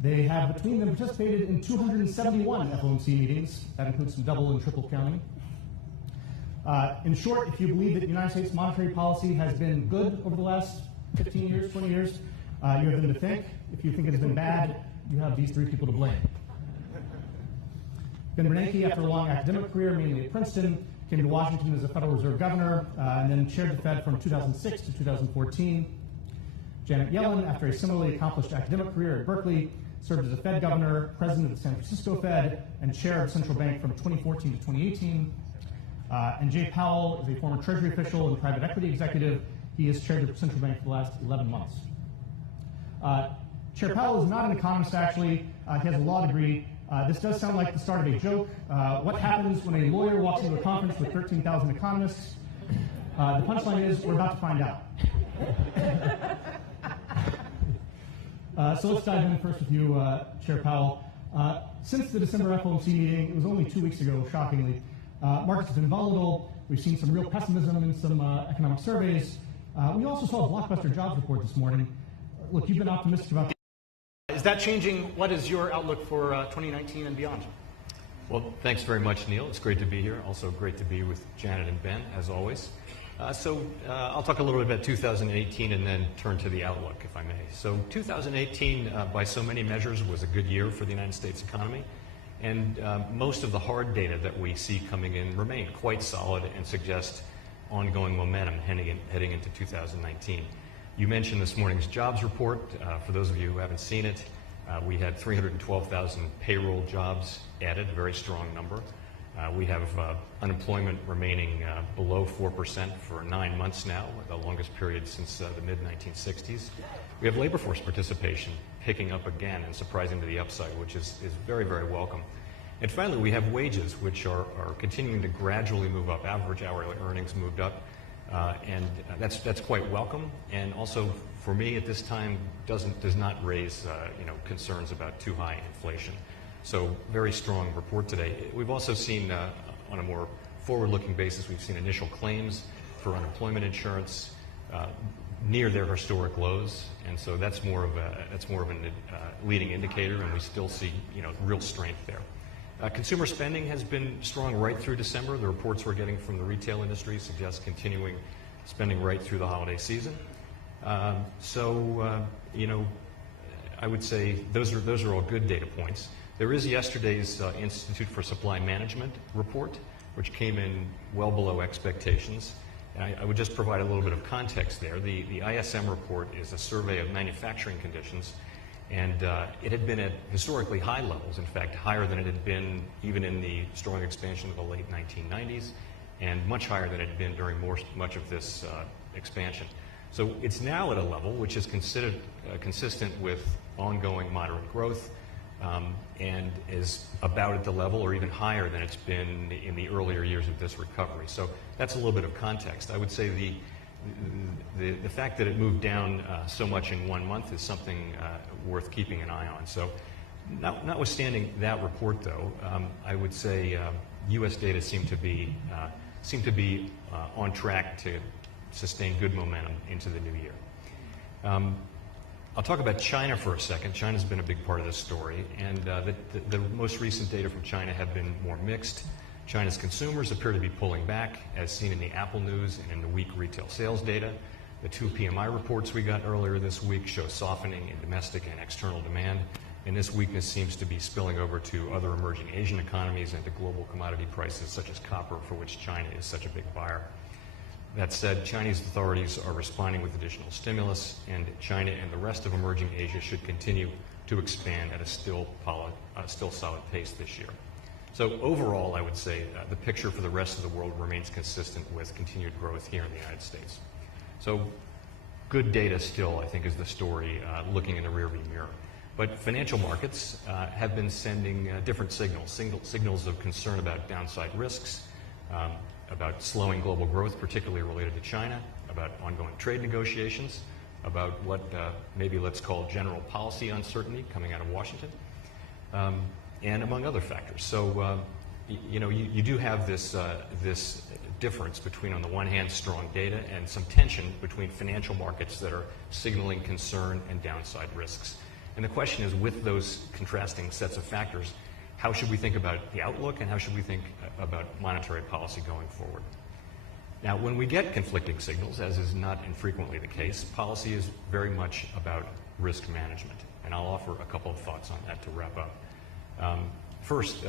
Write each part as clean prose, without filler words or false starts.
They have between them participated in 271 FOMC meetings. That includes some double and triple counting. In short, if you believe that the United States monetary policy has been good over the last 15 years, 20 years, you have them to thank. If you think it has been bad, you have these three people to blame. Bernanke, after a long academic career, mainly at Princeton, came to Washington as a Federal Reserve governor and then chaired the Fed from 2006 to 2014. Janet Yellen, after a similarly accomplished academic career at Berkeley, served as a Fed governor, president of the San Francisco Fed, and chair of the central bank from 2014 to 2018. And Jay Powell is a former Treasury official and private equity executive. He has chaired the central bank for the last 11 months. Chair Powell is not an economist, actually. He has a law degree. This does sound like the start of a joke. What happens when a lawyer walks into a conference with 13,000 economists? The punchline is, we're about to find out. So let's dive in first with you, Chair Powell. Since the December FOMC meeting, it was only 2 weeks ago, shockingly, markets have been volatile. We've seen some real pessimism in some economic surveys. We also saw a blockbuster jobs report this morning. Look, you've been optimistic about. Is that changing? What is your outlook for 2019 and beyond? Well, thanks very much, Neil. It's great to be here. Also great to be with Janet and Ben, as always. I'll talk a little bit about 2018 and then turn to the outlook, if I may. So 2018, by so many measures, was a good year for the United States economy. And most of the hard data that we see coming in remain quite solid and suggest ongoing momentum heading into 2019. You mentioned this morning's jobs report. For those of you who haven't seen it, we had 312,000 payroll jobs added, a very strong number. We have unemployment remaining below 4% for 9 months now, the longest period since the mid-1960s. We have labor force participation picking up again and surprising to the upside, which is very, very welcome. And finally, we have wages, which are continuing to gradually move up. Average hourly earnings moved up, and that's quite welcome. And also, for me at this time, does not raise concerns about too high inflation. So very strong report today. We've also seen, on a more forward-looking basis, we've seen initial claims for unemployment insurance near their historic lows, and so that's more of a leading indicator, and we still see real strength there. Consumer spending has been strong right through December. The reports we're getting from the retail industry suggest continuing spending right through the holiday season. I would say those are all good data points. There is yesterday's Institute for Supply Management report, which came in well below expectations. And I would just provide a little bit of context there. The ISM report is a survey of manufacturing conditions, and it had been at historically high levels, in fact, higher than it had been even in the strong expansion of the late 1990s, and much higher than it had been during much of this expansion. So it's now at a level which is considered consistent with ongoing moderate growth, and is about at the level or even higher than it's been in the earlier years of this recovery. So that's a little bit of context. I would say the fact that it moved down so much in 1 month is something worth keeping an eye on. So notwithstanding that report, though, I would say U.S. data seem to be on track to sustain good momentum into the new year. I'll talk about China for a second. China's been a big part of this story, and the most recent data from China have been more mixed. China's consumers appear to be pulling back, as seen in the Apple news and in the weak retail sales data. The 2 PMI reports we got earlier this week show softening in domestic and external demand, and this weakness seems to be spilling over to other emerging Asian economies and to global commodity prices such as copper, for which China is such a big buyer. That said, Chinese authorities are responding with additional stimulus, and China and the rest of emerging Asia should continue to expand at a still solid pace this year. So overall, I would say the picture for the rest of the world remains consistent with continued growth here in the United States. So good data still, I think, is the story looking in the rearview mirror. But financial markets have been sending different signals of concern about downside risks, about slowing global growth, particularly related to China, about ongoing trade negotiations, about what maybe let's call general policy uncertainty coming out of Washington, and among other factors. So, you do have this difference between, on the one hand, strong data and some tension between financial markets that are signaling concern and downside risks. And the question is, with those contrasting sets of factors, how should we think about the outlook and how should we think about monetary policy going forward? Now, when we get conflicting signals, as is not infrequently the case, policy is very much about risk management. And I'll offer a couple of thoughts on that to wrap up. First,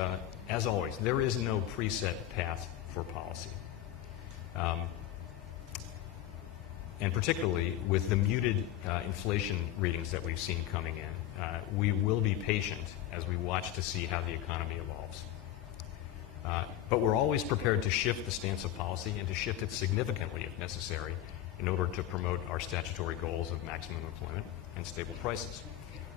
as always, there is no preset path for policy. And particularly with the muted inflation readings that we've seen coming in, we will be patient as we watch to see how the economy evolves. But we're always prepared to shift the stance of policy and to shift it significantly if necessary in order to promote our statutory goals of maximum employment and stable prices.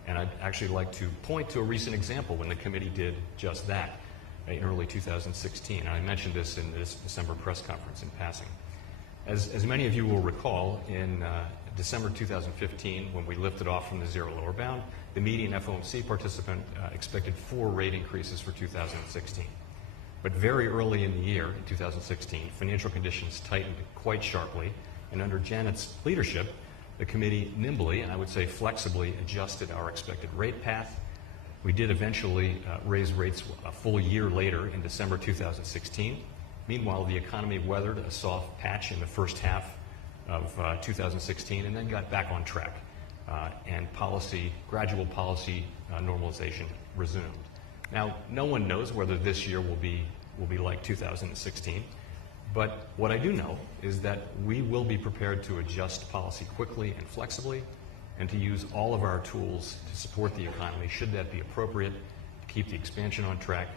And I'd actually like to point to a recent example when the committee did just that in early 2016. And I mentioned this in this December press conference in passing. As many of you will recall, in December 2015, when we lifted off from the zero lower bound, the median FOMC participant expected 4 rate increases for 2016. But very early in the year, in 2016, financial conditions tightened quite sharply, and under Janet's leadership, the committee nimbly, and I would say flexibly, adjusted our expected rate path. We did eventually raise rates a full year later in December 2016. Meanwhile, the economy weathered a soft patch in the first half of 2016 and then got back on track, and gradual policy normalization resumed. Now, no one knows whether this year will be like 2016, but what I do know is that we will be prepared to adjust policy quickly and flexibly and to use all of our tools to support the economy should that be appropriate, to keep the expansion on track,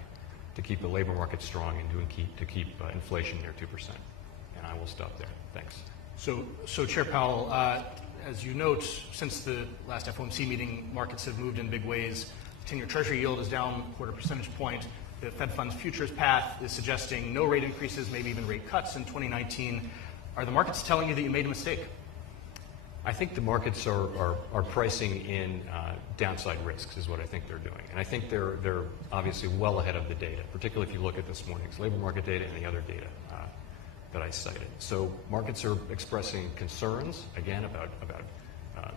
to keep the labor market strong, and to keep inflation near 2%. And I will stop there. Thanks. So Chair Powell, as you note, since the last FOMC meeting, markets have moved in big ways. 10-year Treasury yield is down 0.25 percentage point. The Fed funds futures path is suggesting no rate increases, maybe even rate cuts in 2019. Are the markets telling you that you made a mistake? I think the markets are pricing in downside risks is what I think they're doing. And I think they're obviously well ahead of the data, particularly if you look at this morning's labor market data and the other data that I cited. So markets are expressing concerns, again, about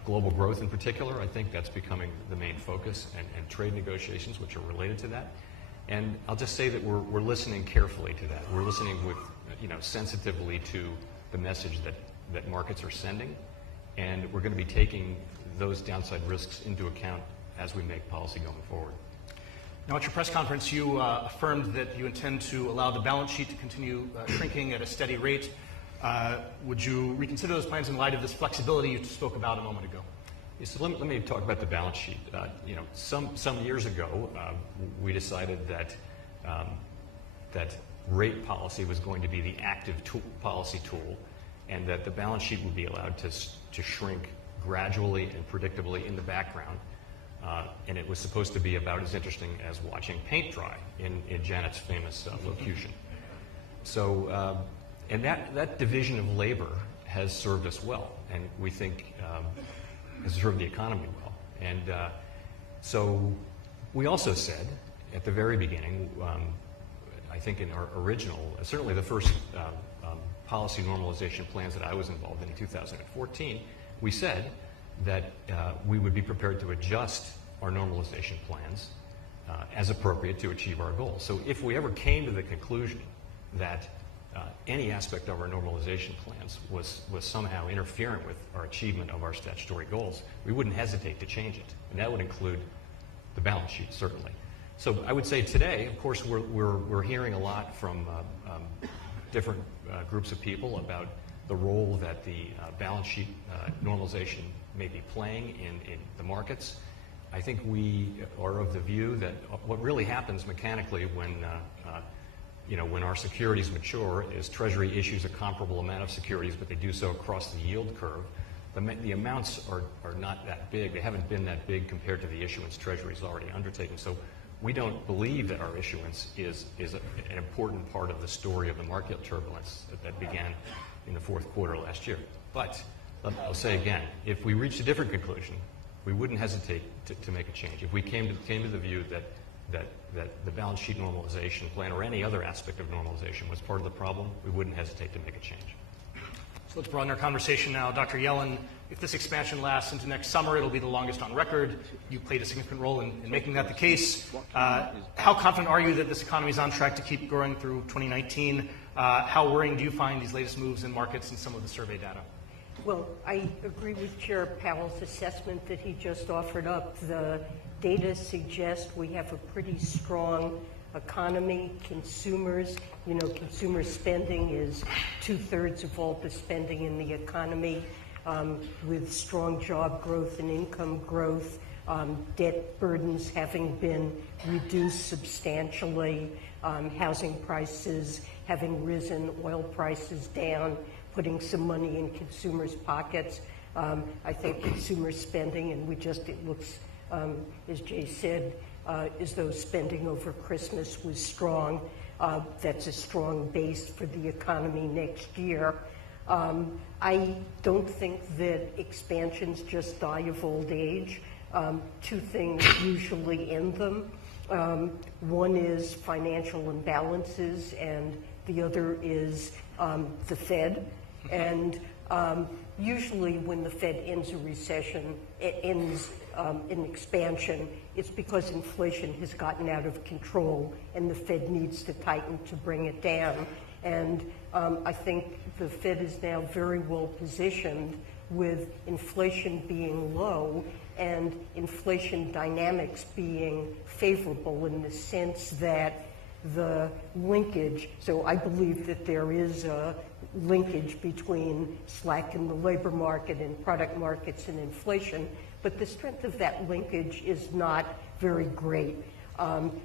global growth in particular. I think that's becoming the main focus, and trade negotiations, which are related to that. And I'll just say that we're listening carefully to that. We're listening with, sensitively to the message that markets are sending. And we're going to be taking those downside risks into account as we make policy going forward. Now, at your press conference, you affirmed that you intend to allow the balance sheet to continue shrinking at a steady rate. Would you reconsider those plans in light of this flexibility you spoke about a moment ago? Yeah, so let me talk about the balance sheet. Some years ago, we decided that rate policy was going to be the active policy tool, and that the balance sheet would be allowed to shrink gradually and predictably in the background. And it was supposed to be about as interesting as watching paint dry in Janet's famous locution. So, and that division of labor has served us well, and we think has served the economy well. And so we also said at the very beginning, I think in our original, certainly the first policy normalization plans that I was involved in 2014, we said that we would be prepared to adjust our normalization plans as appropriate to achieve our goals. So if we ever came to the conclusion that any aspect of our normalization plans was somehow interfering with our achievement of our statutory goals, we wouldn't hesitate to change it. And that would include the balance sheet, certainly. So I would say today, of course, we're hearing a lot from different groups of people about the role that the balance sheet normalization may be playing in the markets. I think we are of the view that what really happens mechanically when our securities mature is Treasury issues a comparable amount of securities, but they do so across the yield curve. The amounts are not that big. They haven't been that big compared to the issuance Treasury has already undertaken. So we don't believe that our issuance is an important part of the story of the market turbulence that began in the fourth quarter last year. But I'll say again, if we reached a different conclusion, we wouldn't hesitate to make a change. If we came to the view that the balance sheet normalization plan or any other aspect of normalization was part of the problem, we wouldn't hesitate to make a change. So let's broaden our conversation now. Dr. Yellen, if this expansion lasts into next summer, it'll be the longest on record. You played a significant role in making that the case. How confident are you that this economy is on track to keep growing through 2019? How worrying do you find these latest moves in markets and some of the survey data? Well, I agree with Chair Powell's assessment that he just offered up. The data suggest we have a pretty strong economy. Consumers, consumer spending is 2/3 of all the spending in the economy, with strong job growth and income growth, debt burdens having been reduced substantially, housing prices having risen, oil prices down, putting some money in consumers' pockets. I think consumer spending, and it looks, as Jay said, as though spending over Christmas was strong. That's a strong base for the economy next year. I don't think that expansions just die of old age. Two things usually end them. One is financial imbalances, and the other is the Fed. And usually when the Fed ends a recession, it ends an expansion, it's because inflation has gotten out of control and the Fed needs to tighten to bring it down. And I think the Fed is now very well positioned with inflation being low and inflation dynamics being favorable in the sense that the linkage, so I believe that there is a linkage between slack in the labor market and product markets and inflation, but the strength of that linkage is not very great.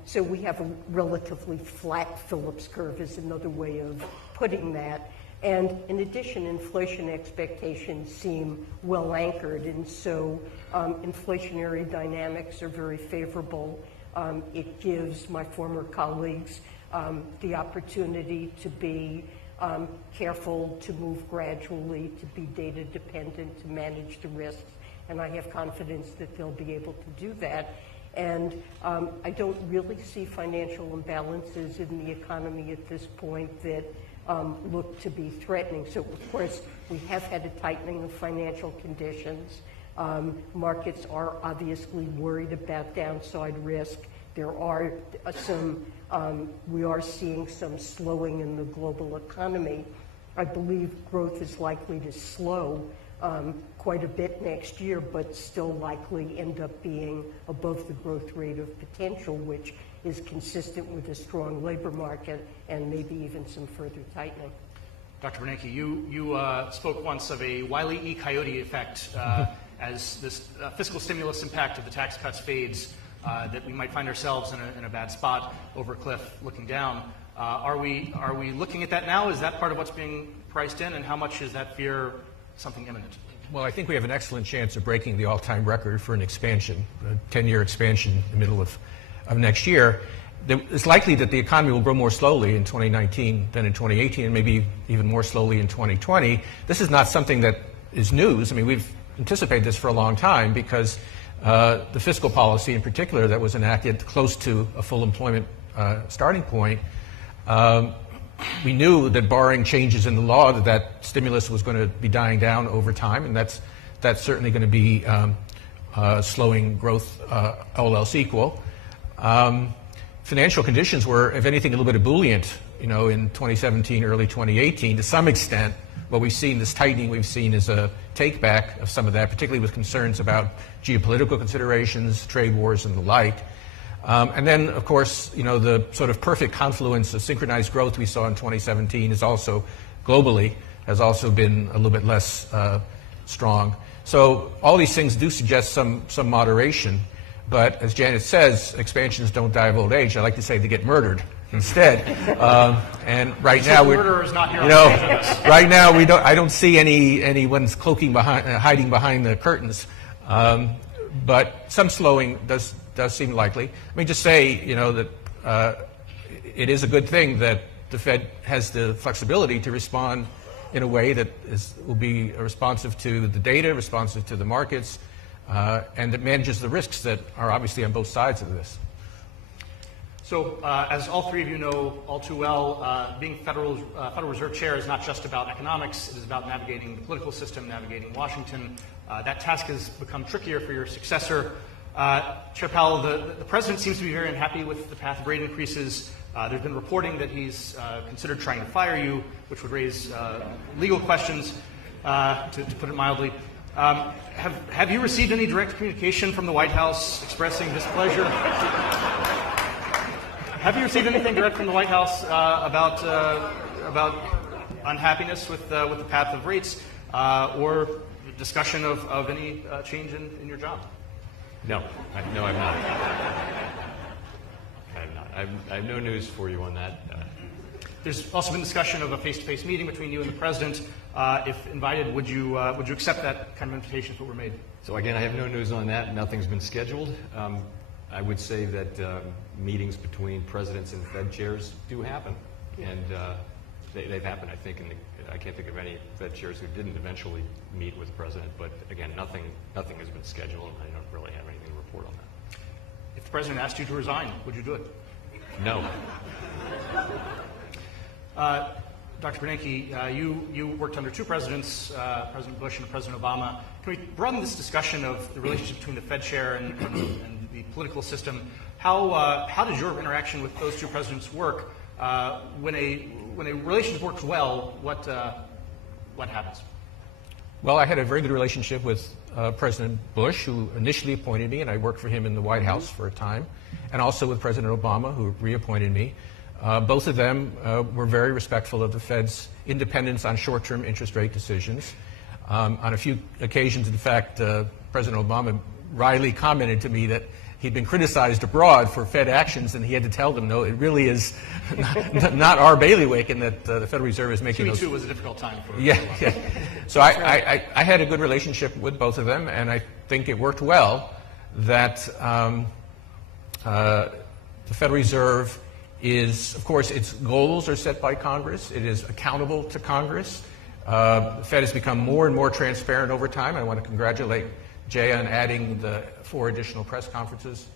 So we have a relatively flat Phillips curve is another way of putting that. And in addition, inflation expectations seem well anchored, and so inflationary dynamics are very favorable. It gives my former colleagues the opportunity to be careful, to move gradually, to be data dependent, to manage the risks, and I have confidence that they'll be able to do that. And I don't really see financial imbalances in the economy at this point that look to be threatening. So, of course, we have had a tightening of financial conditions. Markets are obviously worried about downside risk. There are we are seeing some slowing in the global economy. I believe growth is likely to slow quite a bit next year, but still likely end up being above the growth rate of potential, which is consistent with a strong labor market and maybe even some further tightening. Dr. Bernanke, you spoke once of a Wile E. Coyote effect as this fiscal stimulus impact of the tax cuts fades, that we might find ourselves in a bad spot over a cliff looking down. Are we looking at that now? Is that part of what's being priced in, and how much is that fear something imminent? Well, I think we have an excellent chance of breaking the all-time record for an expansion, a 10-year expansion in the middle of next year. It's likely that the economy will grow more slowly in 2019 than in 2018, and maybe even more slowly in 2020. This is not something that is news. I mean, we've anticipated this for a long time because the fiscal policy in particular that was enacted close to a full employment starting point, we knew that barring changes in the law that stimulus was going to be dying down over time, and that's certainly going to be slowing growth, all else equal. Financial conditions were, if anything, a little bit ebullient, in 2017, early 2018. To some extent, what we've seen, this tightening we've seen, is a take back of some of that, particularly with concerns about geopolitical considerations, trade wars, and the like. And then, of course, the sort of perfect confluence of synchronized growth we saw in 2017 is also globally has also been a little bit less strong. So all these things do suggest some moderation. But as Janet says, expansions don't die of old age. I like to say they get murdered instead. And right now, murderer is not here. Right now I don't see anyone's hiding behind the curtains. But some slowing does seem likely. Let me just say, that it is a good thing that the Fed has the flexibility to respond in a way that will be responsive to the data, responsive to the markets, and that manages the risks that are obviously on both sides of this. So, as all three of you know all too well, being Federal Reserve Chair is not just about economics. It is about navigating the political system, navigating Washington. That task has become trickier for your successor. Chair Powell, the President seems to be very unhappy with the path of rate increases. There's been reporting that he's considered trying to fire you, which would raise legal questions, to put it mildly. Have you received any direct communication from the White House expressing displeasure? Have you received anything direct from the White House about unhappiness with the path of rates, or discussion of any change in your job? No, I'm not. I'm not. I have no news for you on that. There's also been discussion of a face-to-face meeting between you and the President. If invited, would you accept that kind of invitation if it were made? So again, I have no news on that. Nothing's been scheduled. I would say that meetings between presidents and Fed chairs do happen, and they've happened. I think I can't think of any Fed chairs who didn't eventually meet with the president. But again, nothing has been scheduled, and I don't really have anything to report on that. If the President asked you to resign, would you do it? No. Dr. Bernanke, you worked under two presidents, President Bush and President Obama. Can we broaden this discussion of the relationship between the Fed chair and the political system? How did your interaction with those two presidents work? When a relationship works well, what happens? Well, I had a very good relationship with President Bush, who initially appointed me, and I worked for him in the White House for a time, and also with President Obama, who reappointed me. Both of them were very respectful of the Fed's independence on short-term interest rate decisions. On a few occasions, in fact, President Obama wryly commented to me that he'd been criticized abroad for Fed actions, and he had to tell them, no, it really is not our bailiwick, and that the Federal Reserve is making those... 2002 was a difficult time for Yeah. So I had a good relationship with both of them, and I think it worked well that the Federal Reserve is, of course, its goals are set by Congress. It is accountable to Congress. The Fed has become more and more transparent over time. I want to congratulate Jay on adding the 4 additional press conferences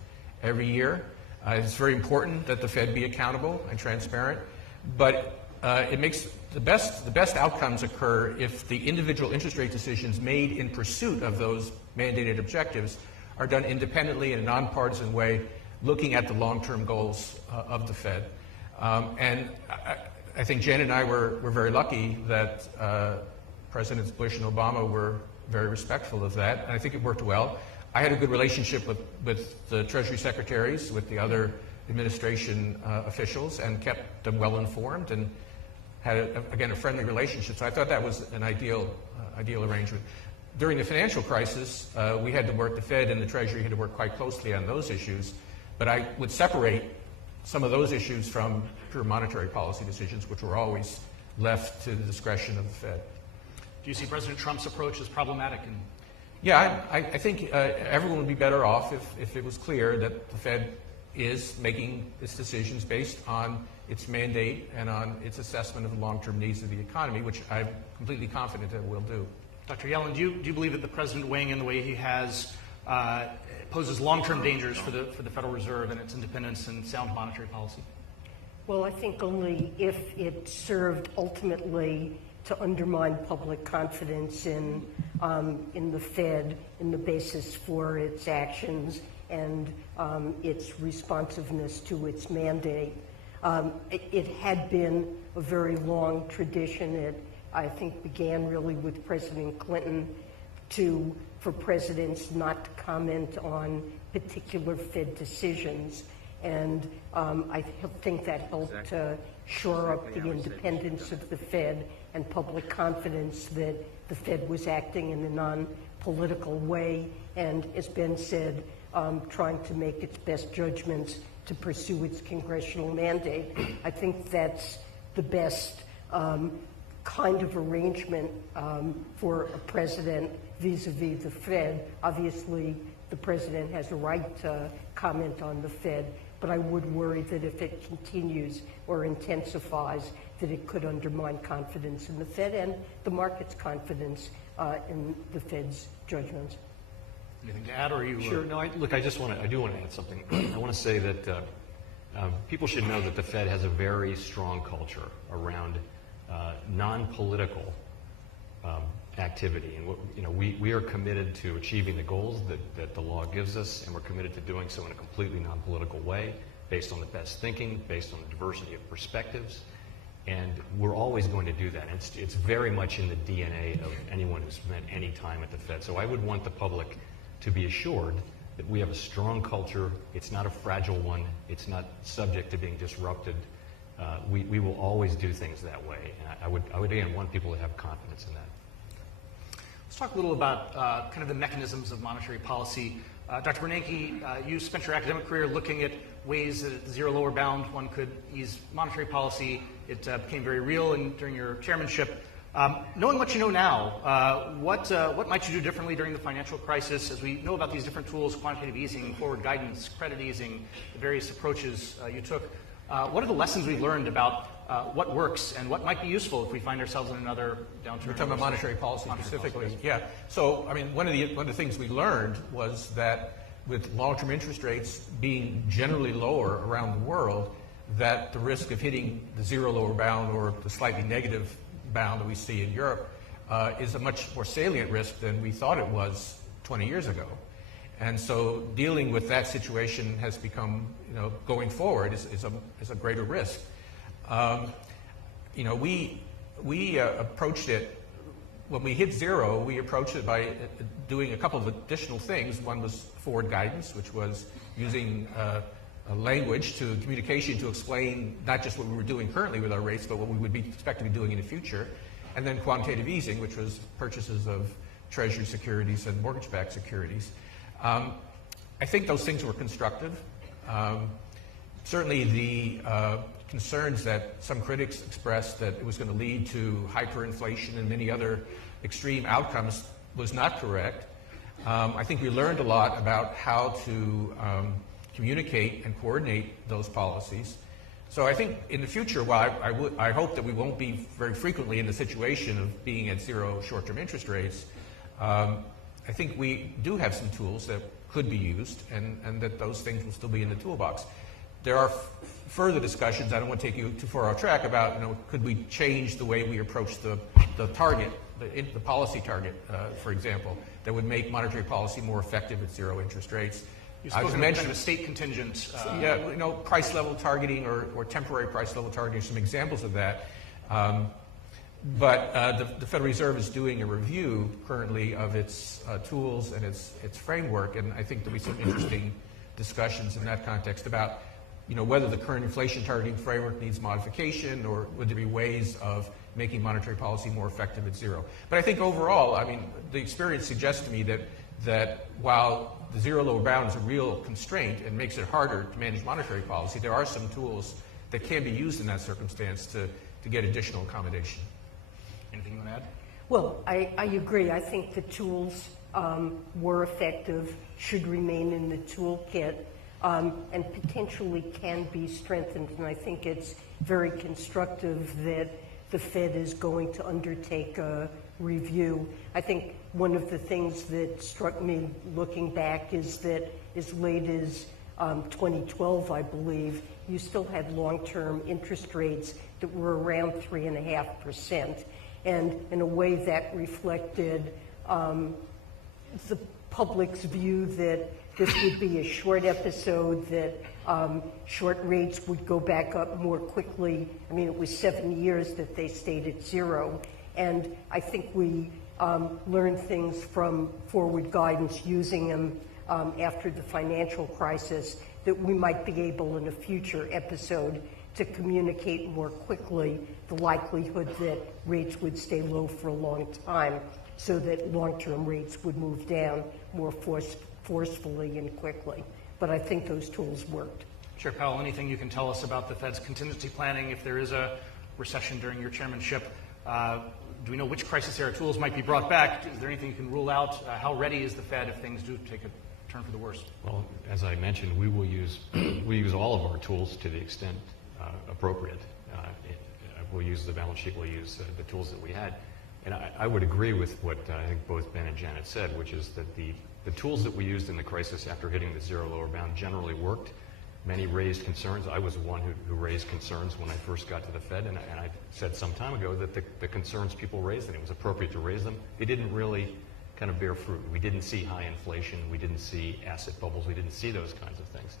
every year. It's very important that the Fed be accountable and transparent, but it makes the best outcomes occur if the individual interest rate decisions made in pursuit of those mandated objectives are done independently in a nonpartisan way, looking at the long-term goals of the Fed. And I think Jen and I were very lucky that Presidents Bush and Obama were very respectful of that, and I think it worked well. I had a good relationship with the Treasury secretaries, with the other administration officials, and kept them well informed, and had, again, a friendly relationship. So I thought that was an ideal arrangement. During the financial crisis, we had to work, the Fed and the Treasury had to work quite closely on those issues, but I would separate some of those issues from pure monetary policy decisions, which were always left to the discretion of the Fed. Do you see President Trump's approach as problematic? Yeah, I think everyone would be better off if it was clear that the Fed is making its decisions based on its mandate and on its assessment of the long-term needs of the economy, which I'm completely confident that it will do. Dr. Yellen, do you believe that the President weighing in the way he has poses long-term dangers for the Federal Reserve and its independence and sound monetary policy? Well, I think only if it served ultimately to undermine public confidence in the Fed, in the basis for its actions and its responsiveness to its mandate. It had been a very long tradition. It, I think, began really with President Clinton for presidents not to comment on particular Fed decisions. And I think that helped to shore up the independence of the Fed and public confidence that the Fed was acting in a non-political way and, as Ben said, trying to make its best judgments to pursue its congressional mandate. I think that's the best kind of arrangement for a president vis-a-vis the Fed. Obviously, the president has a right to comment on the Fed, but I would worry that if it continues or intensifies, that it could undermine confidence in the Fed and the market's confidence in the Fed's judgments. Anything to add, or are you? Sure. No. Look, I do want to add something. I want to say that People should know that the Fed has a very strong culture around non-political activity, and we are committed to achieving the goals that the law gives us, and we're committed to doing so in a completely non-political way, based on the best thinking, based on the diversity of perspectives, and we're always going to do that. It's very much in the DNA of anyone who's spent any time at the Fed. So I would want the public to be assured that we have a strong culture. It's not a fragile one. It's not subject to being disrupted. We will always do things that way. And I would again want people to have confidence in that. Let's talk a little about kind of the mechanisms of monetary policy. Dr. Bernanke, you spent your academic career looking at ways that at the zero lower bound one could ease monetary policy. It became very real during your chairmanship. Knowing what you know now, what might you do differently during the financial crisis? As we know about these different tools, quantitative easing, forward guidance, credit easing, the various approaches you took, what are the lessons we've learned about what works and what might be useful if we find ourselves in another downturn? You're talking about monetary policy specifically. Yeah. So, I mean, one of the things we learned was that with long-term interest rates being generally lower around the world, that the risk of hitting the zero lower bound or the slightly negative bound that we see in Europe is a much more salient risk than we thought it was 20 years ago. And so dealing with that situation has become, going forward is a greater risk. We approached it, when we hit zero, we approached it by doing a couple of additional things. One was forward guidance, which was using a language to communication to explain not just what we were doing currently with our rates, but what we would expect to be doing in the future. And then quantitative easing, which was purchases of treasury securities and mortgage-backed securities. I think those things were constructive. Certainly the concerns that some critics expressed that it was going to lead to hyperinflation and many other extreme outcomes was not correct. I think we learned a lot about how to communicate and coordinate those policies. So I think in the future, while I hope that we won't be very frequently in the situation of being at zero short-term interest rates, I think we do have some tools that could be used and that those things will still be in the toolbox. There are further discussions, I don't want to take you too far off track, about could we change the way we approach the target, the policy target, for example, that would make monetary policy more effective at zero interest rates. You spoke of kind of a state contingent. Price level targeting or temporary price level targeting, some examples of that. But the Federal Reserve is doing a review currently of its tools and its framework, and I think there'll be some interesting discussions in that context about whether the current inflation targeting framework needs modification, or would there be ways of making monetary policy more effective at zero. But I think overall, I mean, the experience suggests to me that while the zero lower bound is a real constraint and makes it harder to manage monetary policy, there are some tools that can be used in that circumstance to get additional accommodation. Anything you want to add? Well, I agree. I think the tools were effective, should remain in the toolkit, and potentially can be strengthened. And I think it's very constructive that the Fed is going to undertake a review. I think one of the things that struck me looking back is that as late as 2012, I believe, you still had long-term interest rates that were around 3.5%. And in a way that reflected the public's view that this would be a short episode, that short rates would go back up more quickly. I mean, it was 7 years that they stayed at zero. And I think we learned things from forward guidance, using them after the financial crisis, that we might be able in a future episode to communicate more quickly the likelihood that rates would stay low for a long time, so that long-term rates would move down more forcefully and quickly. But I think those tools worked. Chair Powell, anything you can tell us about the Fed's contingency planning if there is a recession during your chairmanship? Do we know which crisis era tools might be brought back? Is there anything you can rule out? How ready is the Fed if things do take a turn for the worst? Well, as I mentioned, we will use all of our tools to the extent appropriate. We'll use the balance sheet, we'll use the tools that we had. And I would agree with what I think both Ben and Janet said, which is that the tools that we used in the crisis after hitting the zero lower bound generally worked. Many raised concerns. I was one who raised concerns when I first got to the Fed, and I said some time ago that the concerns people raised, and it was appropriate to raise them, they didn't really kind of bear fruit. We didn't see high inflation. We didn't see asset bubbles. We didn't see those kinds of things.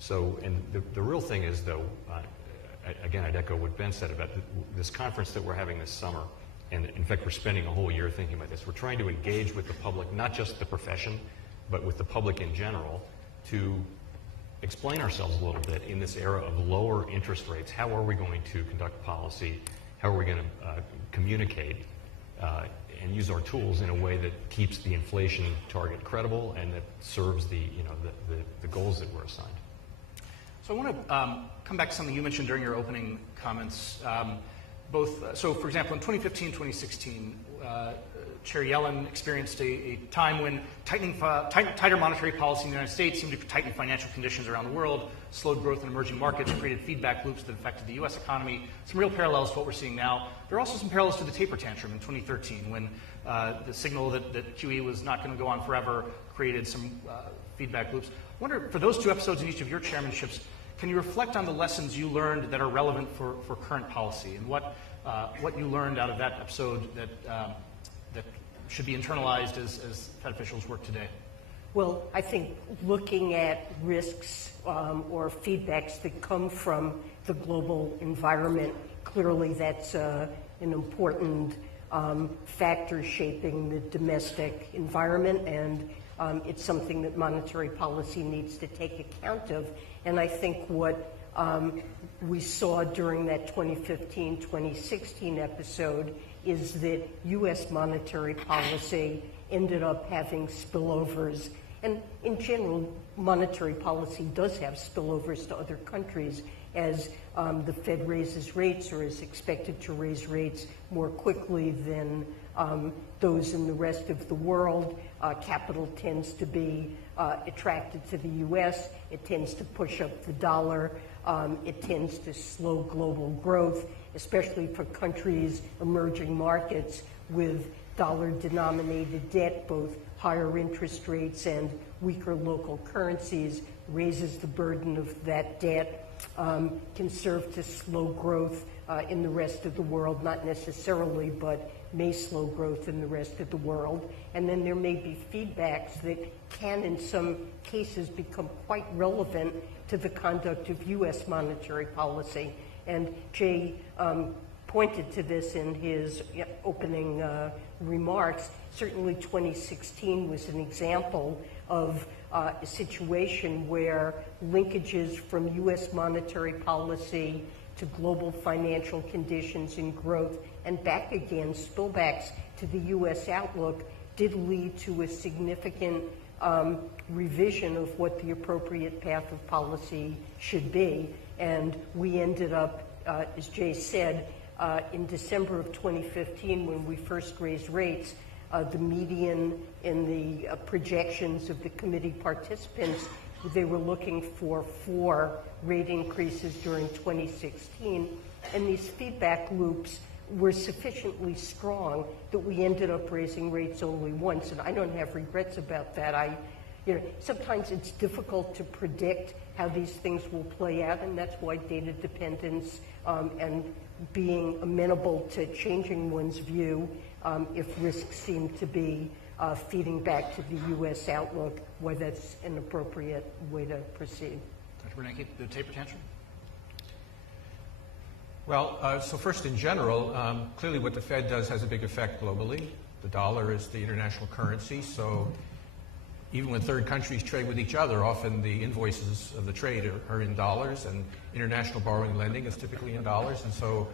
So, and the real thing is, though, again, I'd echo what Ben said about this conference that we're having this summer. And in fact, we're spending a whole year thinking about this. We're trying to engage with the public, not just the profession, but with the public in general, to explain ourselves a little bit in this era of lower interest rates. How are we going to conduct policy? How are we going to communicate and use our tools in a way that keeps the inflation target credible and that serves the goals that were assigned? So I want to come back to something you mentioned during your opening comments. So for example, in 2015, 2016, Chair Yellen experienced a time when tighter monetary policy in the United States seemed to tighten financial conditions around the world, slowed growth in emerging markets, created feedback loops that affected the U.S. economy. Some real parallels to what we're seeing now. There are also some parallels to the taper tantrum in 2013 when the signal that QE was not going to go on forever created some feedback loops. I wonder, for those two episodes in each of your chairmanships, can you reflect on the lessons you learned that are relevant for current policy and what you learned out of that episode that should be internalized as Fed officials work today? Well, I think looking at risks or feedbacks that come from the global environment, clearly that's an important factor shaping the domestic environment, and it's something that monetary policy needs to take account of. And I think what we saw during that 2015-2016 episode is that U.S. monetary policy ended up having spillovers. And in general, monetary policy does have spillovers to other countries as the Fed raises rates or is expected to raise rates more quickly than those in the rest of the world. Capital tends to be attracted to the U.S. It tends to push up the dollar. It tends to slow global growth, especially for countries, emerging markets with dollar-denominated debt. Both higher interest rates and weaker local currencies raises the burden of that debt, can serve to slow growth in the rest of the world, not necessarily, but may slow growth in the rest of the world. And then there may be feedbacks that can, in some cases, become quite relevant to the conduct of U.S. monetary policy. And Jay pointed to this in his opening remarks. Certainly 2016 was an example of a situation where linkages from U.S. monetary policy to global financial conditions and growth and back again, spillbacks to the U.S. outlook, did lead to a significant revision of what the appropriate path of policy should be. And we ended up, as Jay said, in December of 2015, when we first raised rates, the median in the projections of the committee participants, they were looking for 4 rate increases during 2016. And these feedback loops were sufficiently strong that we ended up raising rates only once. And I don't have regrets about that. Sometimes it's difficult to predict how these things will play out, and that's why data dependence and being amenable to changing one's view if risks seem to be feeding back to the U.S. outlook, why that's an appropriate way to proceed. Dr. Bernanke, the taper tantrum? Well, so first in general, clearly what the Fed does has a big effect globally. The dollar is the international currency, so even when third countries trade with each other, often the invoices of the trade are in dollars, and international borrowing and lending is typically in dollars. And so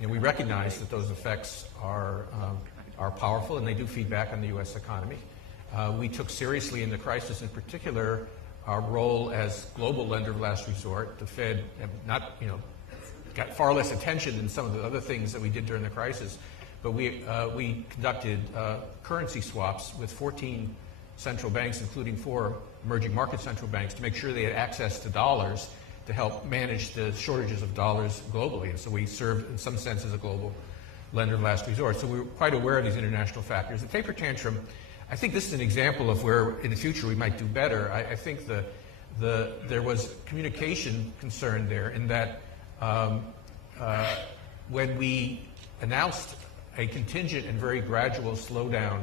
we recognize that those effects are powerful, and they do feedback on the U.S. economy. We took seriously in the crisis, in particular, our role as global lender of last resort. The Fed got far less attention than some of the other things that we did during the crisis. But we conducted currency swaps with 14 central banks, including 4 emerging market central banks, to make sure they had access to dollars to help manage the shortages of dollars globally. And so we served, in some sense, as a global lender of last resort. So we were quite aware of these international factors. The taper tantrum, I think this is an example of where, in the future, we might do better. I think the there was communication concern there in that when we announced a contingent and very gradual slowdown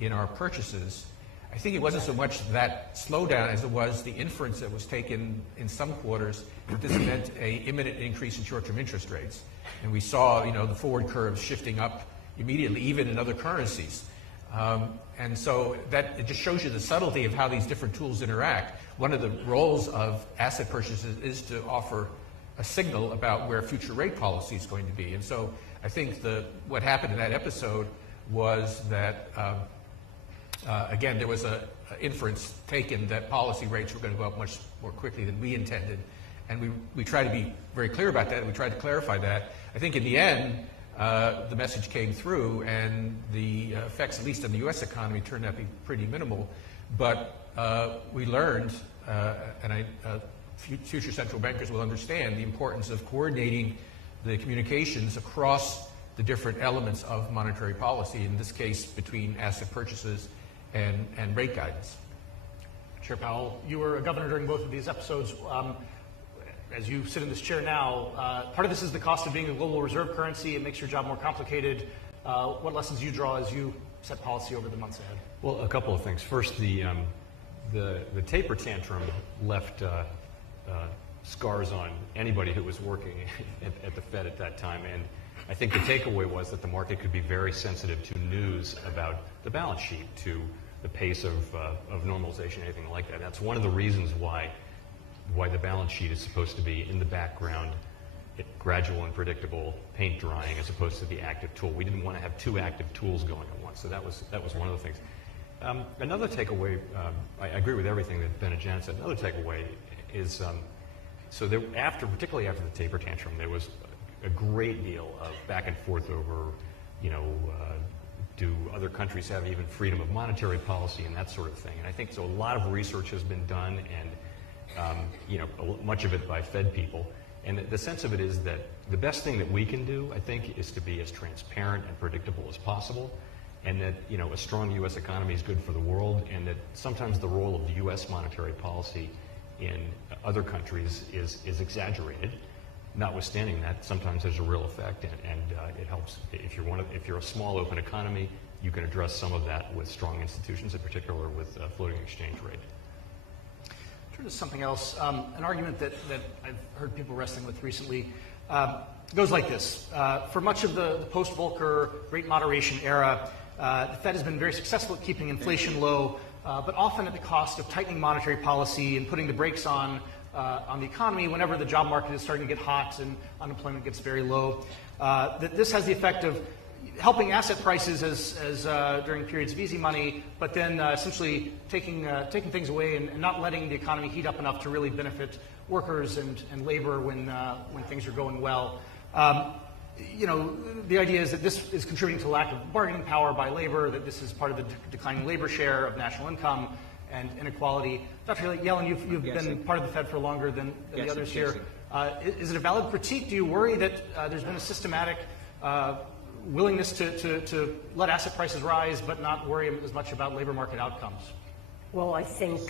in our purchases, I think it wasn't so much that slowdown as it was the inference that was taken in some quarters that this meant an imminent increase in short-term interest rates. And we saw, the forward curves shifting up immediately, even in other currencies. And so that it just shows you the subtlety of how these different tools interact. One of the roles of asset purchases is to offer a signal about where future rate policy is going to be. And so I think what happened in that episode was that, again, there was an inference taken that policy rates were going to go up much more quickly than we intended. And we tried to be very clear about that, and we tried to clarify that. I think in the end, the message came through, and the effects, at least on the U.S. economy, turned out to be pretty minimal. But we learned, and future central bankers will understand, the importance of coordinating the communications across the different elements of monetary policy, in this case between asset purchases and rate guidance. Chair Powell, you were a governor during both of these episodes. As you sit in this chair now, part of this is the cost of being a global reserve currency. It makes your job more complicated. What lessons do you draw as you set policy over the months ahead? Well, a couple of things. First, the taper tantrum left scars on anybody who was working at the Fed at that time. And I think the takeaway was that the market could be very sensitive to news about the balance sheet, to the pace of normalization, anything like that. That's one of the reasons why the balance sheet is supposed to be in the background, gradual and predictable, paint drying, as opposed to the active tool. We didn't want to have two active tools going at once, so that was one of the things. Another takeaway, I agree with everything that Ben and Janet said. Another takeaway is, particularly after the taper tantrum, there was a great deal of back and forth over, do other countries have even freedom of monetary policy and that sort of thing. And I think so. A lot of research has been done, and much of it by Fed people. And the sense of it is that the best thing that we can do, I think, is to be as transparent and predictable as possible, and that a strong U.S. economy is good for the world, and that sometimes the role of the U.S. monetary policy in other countries is exaggerated. Notwithstanding that, sometimes there's a real effect, and it helps. If you're a small open economy, you can address some of that with strong institutions, in particular with floating exchange rate. Turn to something else. An argument that I've heard people wrestling with recently goes like this. For much of the post-Volcker rate moderation era, the Fed has been very successful at keeping inflation low, but often at the cost of tightening monetary policy and putting the brakes on the economy whenever the job market is starting to get hot and unemployment gets very low. That this has the effect of helping asset prices as during periods of easy money, but then essentially taking things away and not letting the economy heat up enough to really benefit workers and labor when things are going well. The idea is that this is contributing to lack of bargaining power by labor, that this is part of the declining labor share of national income and inequality. Dr. Yellen, you've been part of the Fed for longer than the others here. Is it a valid critique? Do you worry that there's been a systematic willingness to let asset prices rise but not worry as much about labor market outcomes? Well, I think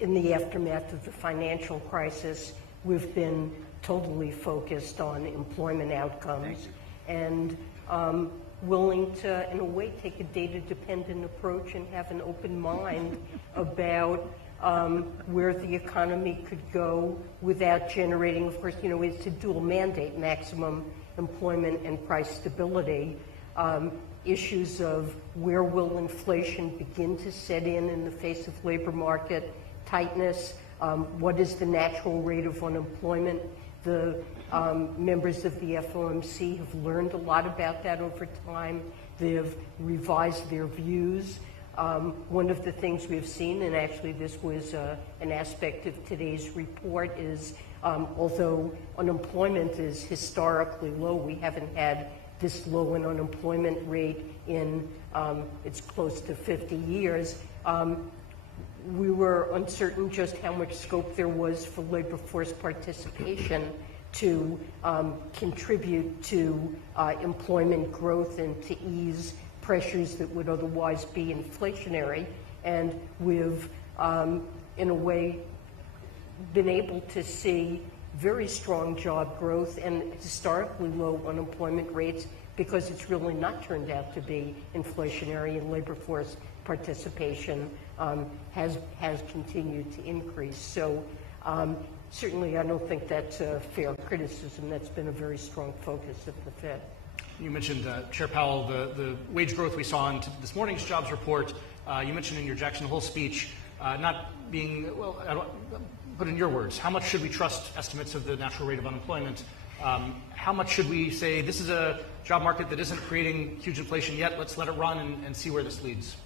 in the aftermath of the financial crisis, we've been totally focused on employment outcomes and willing to, in a way, take a data-dependent approach and have an open mind about where the economy could go without generating, of course, it's a dual mandate, maximum employment and price stability. Issues of where will inflation begin to set in the face of labor market tightness, what is the natural rate of unemployment. The members of the FOMC have learned a lot about that over time. They've revised their views. One of the things we've seen, and actually this was an aspect of today's report, is although unemployment is historically low, we haven't had this low an unemployment rate in it's close to 50 years. We were uncertain just how much scope there was for labor force participation to contribute to employment growth and to ease pressures that would otherwise be inflationary. And we've in a way, been able to see very strong job growth and historically low unemployment rates because it's really not turned out to be inflationary, and labor force participation has continued to increase. So certainly I don't think that's a fair criticism. That's been a very strong focus of the Fed. You mentioned, Chair Powell, the wage growth we saw in this morning's jobs report. You mentioned in your Jackson Hole speech not being, well, put in your words, how much should we trust estimates of the natural rate of unemployment? How much should we say this is a job market that isn't creating huge inflation yet, let's let it run and see where this leads?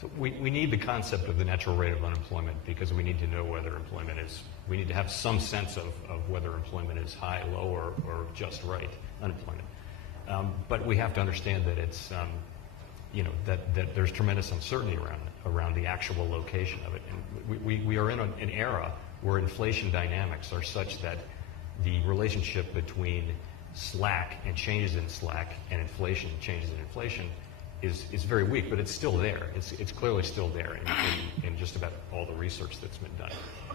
So we need the concept of the natural rate of unemployment because we need to know whether employment is, we need to have some sense of whether employment is high, low, or just right, unemployment. But we have to understand that it's, that there's tremendous uncertainty around the actual location of it. And we are in an era where inflation dynamics are such that the relationship between slack and changes in slack and inflation changes in inflation is very weak, but it's still there. It's clearly still there in just about all the research that's been done.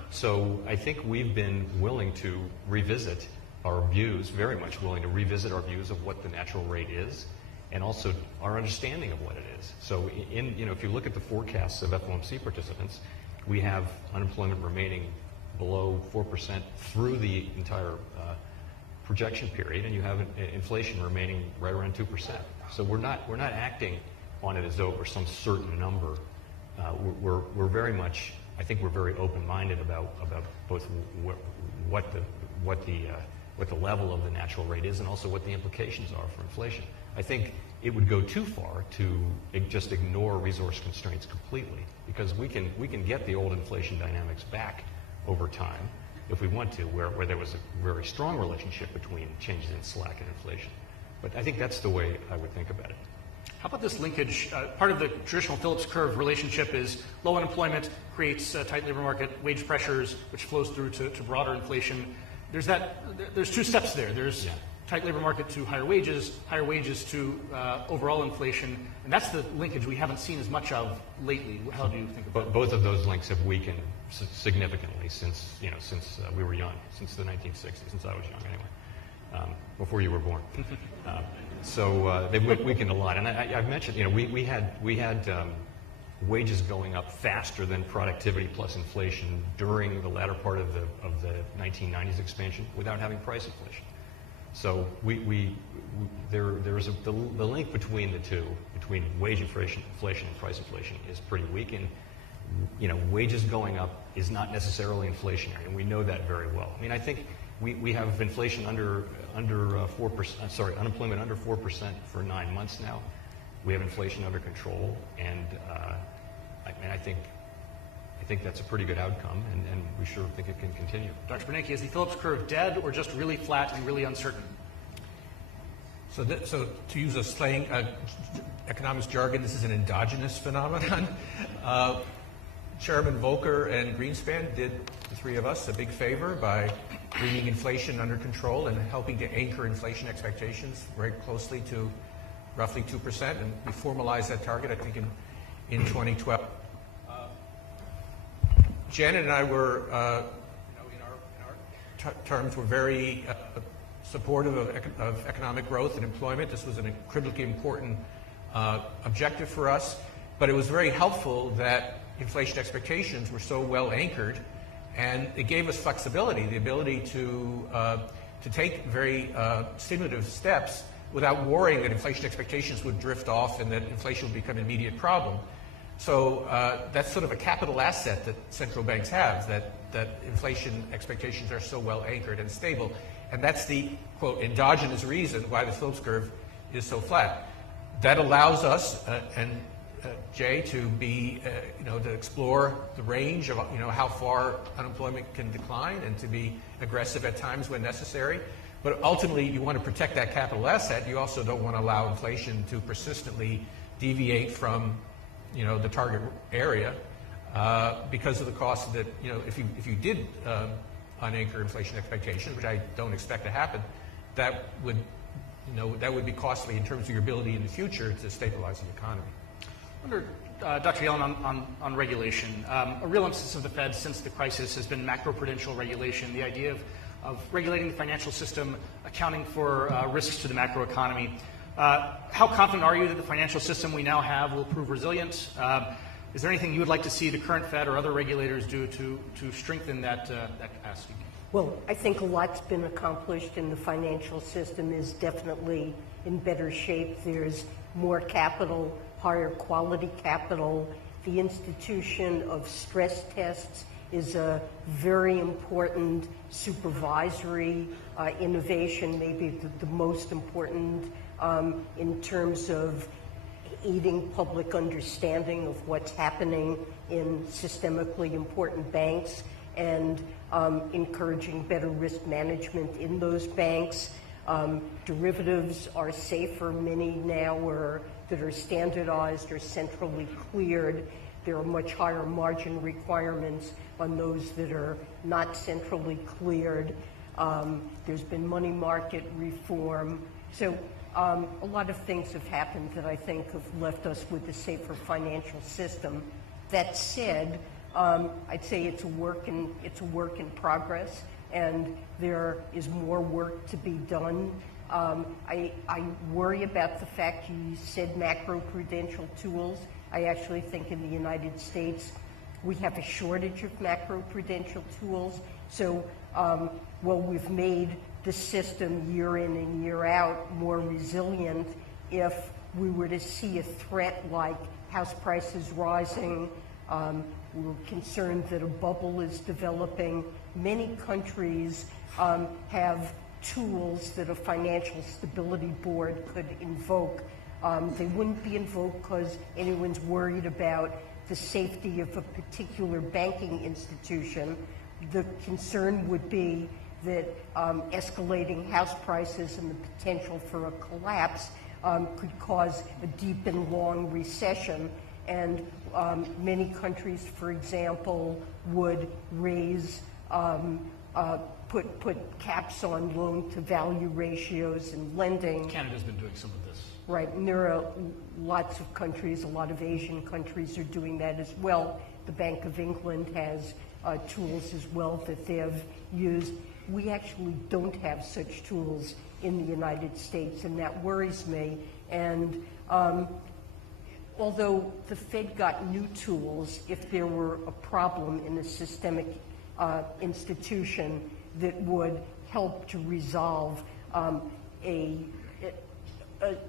So I think we've been willing to revisit our views, very much willing to revisit our views of what the natural rate is, and also our understanding of what it is. So if you look at the forecasts of FOMC participants, we have unemployment remaining below 4% through the entire projection period, and you have inflation remaining right around 2%. So we're not acting on it as though it were some certain number. We're very much, I think we're very open-minded about both what the level of the natural rate is and also what the implications are for inflation. I think it would go too far to just ignore resource constraints completely, because we can get the old inflation dynamics back over time if we want to, where there was a very strong relationship between changes in slack and inflation. But I think that's the way I would think about it. How about this linkage? Part of the traditional Phillips curve relationship is low unemployment creates a tight labor market, wage pressures, which flows through to broader inflation. There's two steps there. There's tight labor market to higher wages to overall inflation, and that's the linkage we haven't seen as much of lately. How do you think about it? Both of those links have weakened significantly since we were young, since the 1960s, since I was young anyway, before you were born. So they've weakened a lot, and I've mentioned, we had wages going up faster than productivity plus inflation during the latter part of the 1990s expansion without having price inflation. So there is the link between the two, between wage inflation and price inflation, is pretty weak, and wages going up is not necessarily inflationary, and we know that very well. I mean, I think we have inflation under 4%. Sorry, unemployment under 4% for 9 months now. We have inflation under control, and I think that's a pretty good outcome, and we sure think it can continue. Dr. Bernanke, is the Phillips curve dead or just really flat and really uncertain? So to use a slang economics jargon, this is an endogenous phenomenon. Chairman Volcker and Greenspan did the three of us a big favor by bringing inflation under control and helping to anchor inflation expectations very closely to roughly 2%, and we formalized that target, I think, in 2012. Janet and I were, in our terms, were very supportive of economic growth and employment. This was a critically important objective for us, but it was very helpful that inflation expectations were so well anchored, and it gave us flexibility, the ability to take very stimulative steps without worrying that inflation expectations would drift off and that inflation would become an immediate problem. So that's sort of a capital asset that central banks have, that inflation expectations are so well anchored and stable. And that's the, quote, endogenous reason why the Phillips curve is so flat. That allows us, Jay, to be, to explore the range of, how far unemployment can decline and to be aggressive at times when necessary. But ultimately, you want to protect that capital asset. You also don't want to allow inflation to persistently deviate from, the target area because of the cost that, if you did unanchor inflation expectations, which I don't expect to happen, that would be costly in terms of your ability in the future to stabilize the economy. I wonder, Dr. Yellen, on regulation. A real emphasis of the Fed since the crisis has been macroprudential regulation, the idea of regulating the financial system, accounting for risks to the macroeconomy. How confident are you that the financial system we now have will prove resilient? Is there anything you would like to see the current Fed or other regulators do to strengthen that capacity? Well, I think a lot's been accomplished, and the financial system is definitely in better shape. There's more capital, higher quality capital. The institution of stress tests is a very important supervisory innovation, maybe the most important in terms of aiding public understanding of what's happening in systemically important banks and encouraging better risk management in those banks. Derivatives are safer. Many now that are standardized or centrally cleared. There are much higher margin requirements on those that are not centrally cleared. There's been money market reform. So a lot of things have happened that I think have left us with a safer financial system. That said, I'd say it's a work in progress, and there is more work to be done. I worry about the fact you said macroprudential tools. I actually think in the United States we have a shortage of macroprudential tools. So while we've made the system year in and year out more resilient, if we were to see a threat like house prices rising, we're concerned that a bubble is developing. Many countries have tools that a financial stability board could invoke. They wouldn't be invoked because anyone's worried about the safety of a particular banking institution. The concern would be that escalating house prices and the potential for a collapse could cause a deep and long recession. And many countries, for example, would raise, put caps on loan-to-value ratios and lending. Canada's been doing some of this. Right, and there are lots of countries, a lot of Asian countries are doing that as well. The Bank of England has tools as well that they have used. We actually don't have such tools in the United States, and that worries me. And although the Fed got new tools, if there were a problem in a systemic institution that would help to resolve a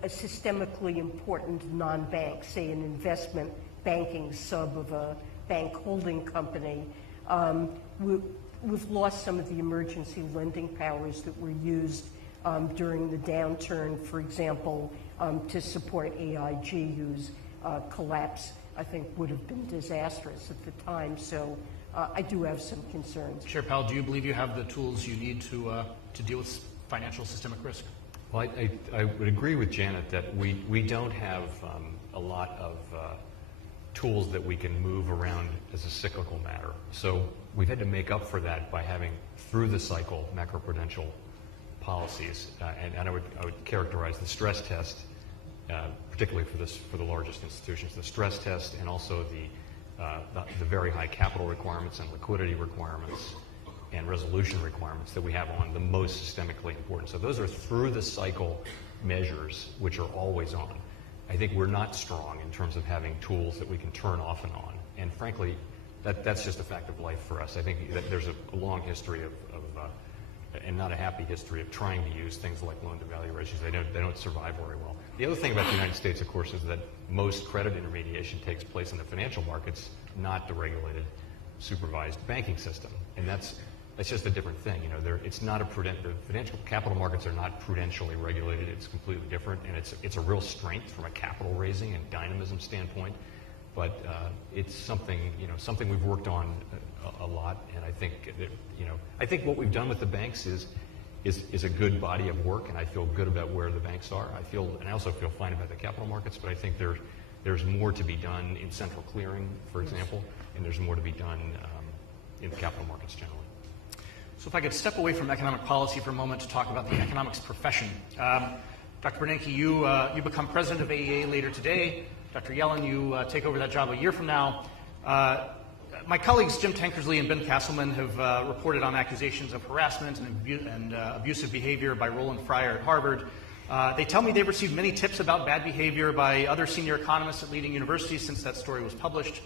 systemically important non-bank, say an investment banking sub of a bank holding company, we've lost some of the emergency lending powers that were used during the downturn, for example, to support AIG, whose collapse, I think, would have been disastrous at the time. So I do have some concerns. Chair Powell, do you believe you have the tools you need to deal with financial systemic risk? Well, I would agree with Janet that we don't have a lot of tools that we can move around as a cyclical matter. So we've had to make up for that by having through the cycle macroprudential policies, and I would characterize the stress test, particularly for the largest institutions, the stress test and also the very high capital requirements and liquidity requirements and resolution requirements that we have on the most systemically important. So those are through the cycle measures which are always on. I think we're not strong in terms of having tools that we can turn off and on. And frankly, that's just a fact of life for us. I think that there's a long history of and not a happy history of trying to use things like loan-to-value ratios. They don't survive very well. The other thing about the United States, of course, is that most credit intermediation takes place in the financial markets, not the regulated, supervised banking system. And that's just a different thing. You know, it's not the financial capital markets are not prudentially regulated. It's completely different, and it's a real strength from a capital raising and dynamism standpoint. But it's something we've worked on a lot, and I think what we've done with the banks is a good body of work, and I feel good about where the banks are. I also feel fine about the capital markets, but I think there's more to be done in central clearing, for example, and there's more to be done in the capital markets generally. So if I could step away from economic policy for a moment to talk about the economics profession. Dr. Bernanke, you become president of AEA later today. Dr. Yellen, you take over that job a year from now. My colleagues Jim Tankersley and Ben Castleman have reported on accusations of harassment and abusive behavior by Roland Fryer at Harvard. They tell me they've received many tips about bad behavior by other senior economists at leading universities since that story was published.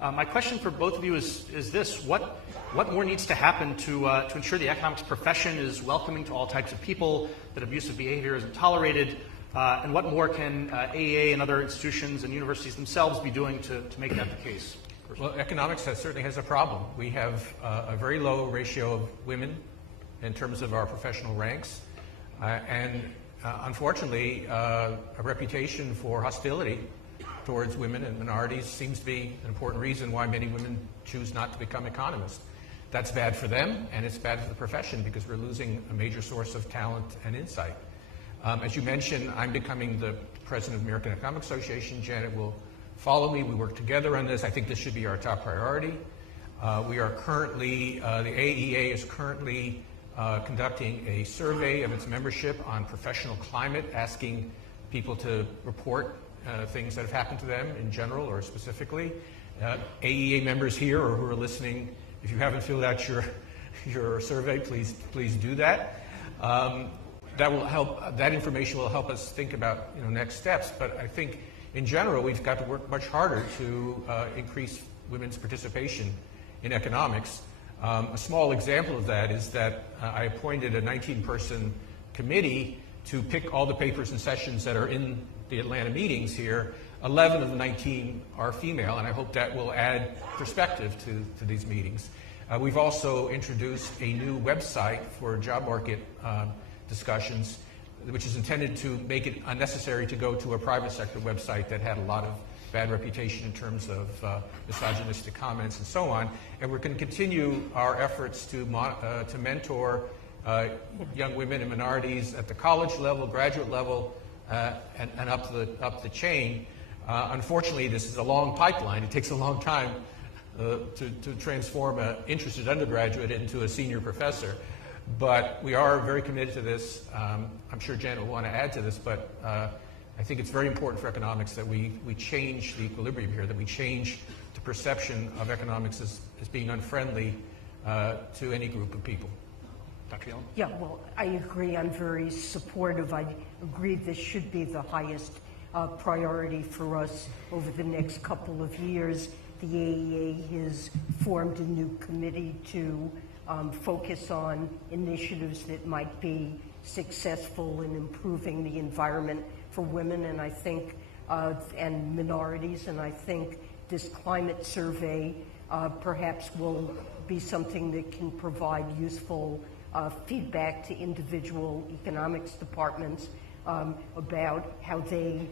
My question for both of you is this: what more needs to happen to ensure the economics profession is welcoming to all types of people, that abusive behavior isn't tolerated, and what more can AEA and other institutions and universities themselves be doing to make that the case? Well, economics certainly has a problem. We have a very low ratio of women in terms of our professional ranks, and unfortunately, a reputation for hostility towards women and minorities seems to be an important reason why many women choose not to become economists. That's bad for them, and it's bad for the profession because we're losing a major source of talent and insight. As you mentioned, I'm becoming the president of the American Economic Association. Janet will follow me. We work together on this. I think this should be our top priority. We are currently, the AEA is currently conducting a survey of its membership on professional climate, asking people to report things that have happened to them in general or specifically. AEA members here or who are listening, if you haven't filled out your survey, please do that. That will help. That information will help us think about next steps. But I think in general we've got to work much harder to increase women's participation in economics. A small example of that is that I appointed a 19-person committee to pick all the papers and sessions that are in the Atlanta meetings here. 11 of the 19 are female, and I hope that will add perspective to these meetings. We've also introduced a new website for job market discussions, which is intended to make it unnecessary to go to a private sector website that had a lot of bad reputation in terms of misogynistic comments and so on. And we're going to continue our efforts to mentor young women and minorities at the college level, graduate level, and up the chain. Unfortunately, this is a long pipeline. It takes a long time to transform an interested undergraduate into a senior professor. But we are very committed to this. I'm sure Janet will want to add to this, but I think it's very important for economics that we change the equilibrium here, that we change the perception of economics as being unfriendly to any group of people. Dr. Yellen? Yeah, well, I agree. I'm very supportive. I agree this should be the highest priority for us over the next couple of years. The AEA has formed a new committee to focus on initiatives that might be successful in improving the environment for women and I think and minorities, and I think this climate survey perhaps will be something that can provide useful feedback to individual economics departments about how they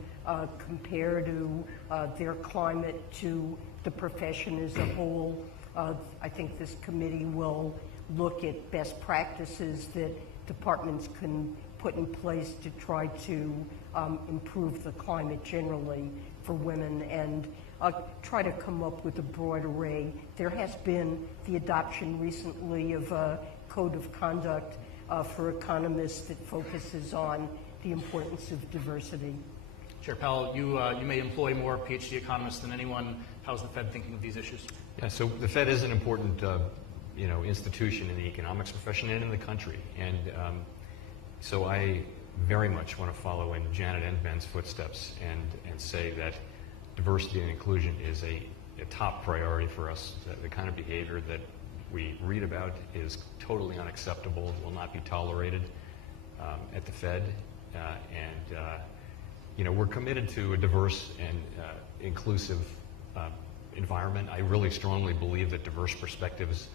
compare to their climate to the profession as a whole. I think this committee will look at best practices that departments can put in place to try to improve the climate generally for women and try to come up with a broad array. There has been the adoption recently of a code of conduct for economists that focuses on the importance of diversity. Chair Powell, you may employ more PhD economists than anyone. How's the Fed thinking of these issues? Yeah, so the Fed is an important institution in the economics profession and in the country. And so I very much want to follow in Janet and Ben's footsteps and say that diversity and inclusion is a top priority for us. The kind of behavior that we read about is totally unacceptable, will not be tolerated at the Fed. We're committed to a diverse and inclusive environment. I really strongly believe that diverse perspectives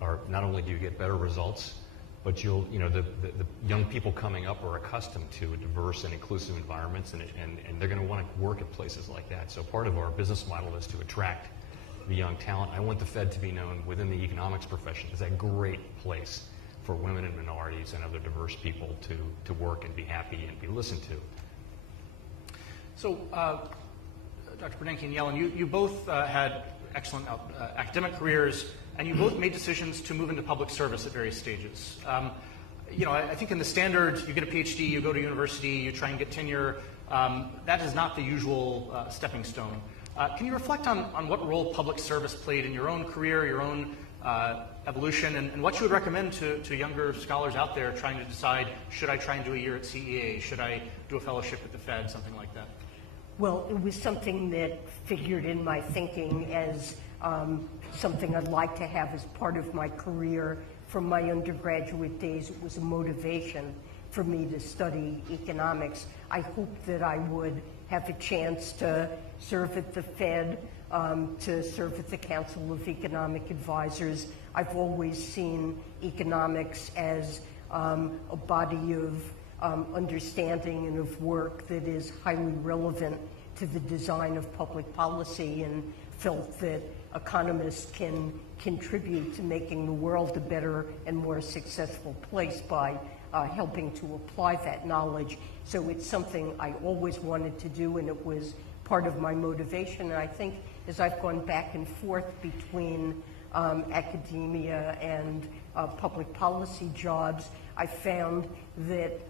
are, not only do you get better results, but the young people coming up are accustomed to diverse and inclusive environments, and they're going to want to work at places like that. So part of our business model is to attract the young talent. I want the Fed to be known within the economics profession as a great place for women and minorities and other diverse people to work and be happy and be listened to. So, Dr. Bernanke and Yellen, you both had excellent academic careers, and you both made decisions to move into public service at various stages. I think in the standard, you get a PhD, you go to university, you try and get tenure. That is not the usual stepping stone. Can you reflect on what role public service played in your own career, your own evolution, and what you would recommend to younger scholars out there trying to decide, should I try and do a year at CEA? Should I do a fellowship at the Fed, something like that? Well, it was something that figured in my thinking as something I'd like to have as part of my career. From my undergraduate days, it was a motivation for me to study economics. I hoped that I would have a chance to serve at the Fed, to serve at the Council of Economic Advisors. I've always seen economics as a body of understanding and of work that is highly relevant to the design of public policy, and felt that economists can contribute to making the world a better and more successful place by helping to apply that knowledge. So it's something I always wanted to do, and it was part of my motivation. And I think as I've gone back and forth between academia and public policy jobs, I found that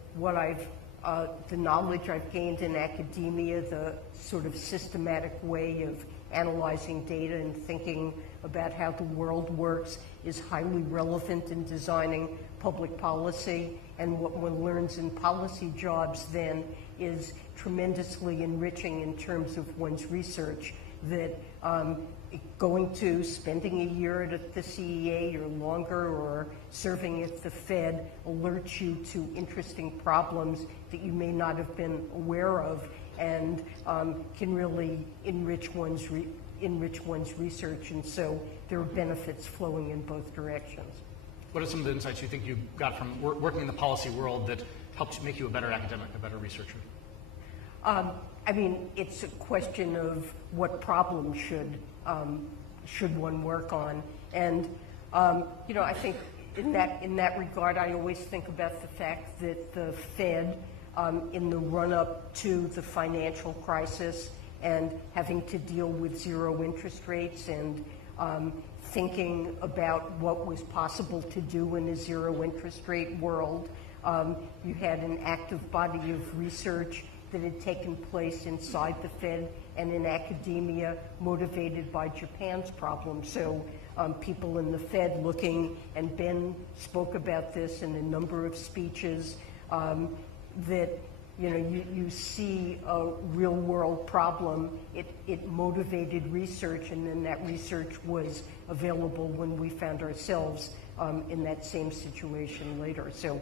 the knowledge I've gained in academia, the sort of systematic way of analyzing data and thinking about how the world works, is highly relevant in designing public policy. And what one learns in policy jobs then is tremendously enriching in terms of one's research. That spending a year at the CEA or longer, or serving at the Fed, alerts you to interesting problems that you may not have been aware of, and can really enrich one's research. And so there are benefits flowing in both directions. What are some of the insights you think you got from working in the policy world that helped make you a better academic, a better researcher? It's a question of what problem should one work on, and I think in that regard, I always think about the fact that the Fed, in the run-up to the financial crisis and having to deal with zero interest rates, and thinking about what was possible to do in a zero interest rate world, you had an active body of research that had taken place inside the Fed and in academia, motivated by Japan's problem. So people in the Fed looking, and Ben spoke about this in a number of speeches, that you see a real world problem, it motivated research, and then that research was available when we found ourselves in that same situation later. So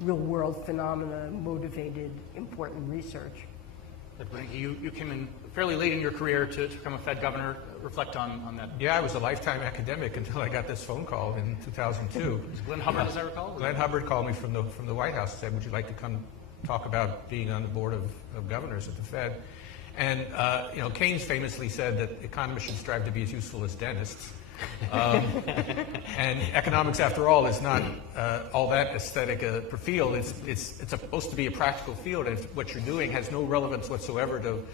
real world phenomena motivated important research. Bernanke, you came in fairly late in your career to become a Fed governor. Reflect on that. Yeah, I was a lifetime academic until I got this phone call in 2002. Was Glenn Hubbard, as I recall? Glenn Hubbard called me from the White House and said, would you like to come talk about being on the board of governors at the Fed? And Keynes famously said that economists should strive to be as useful as dentists. And economics, after all, is not all that aesthetic a field. It's supposed to be a practical field, and if what you're doing has no relevance whatsoever to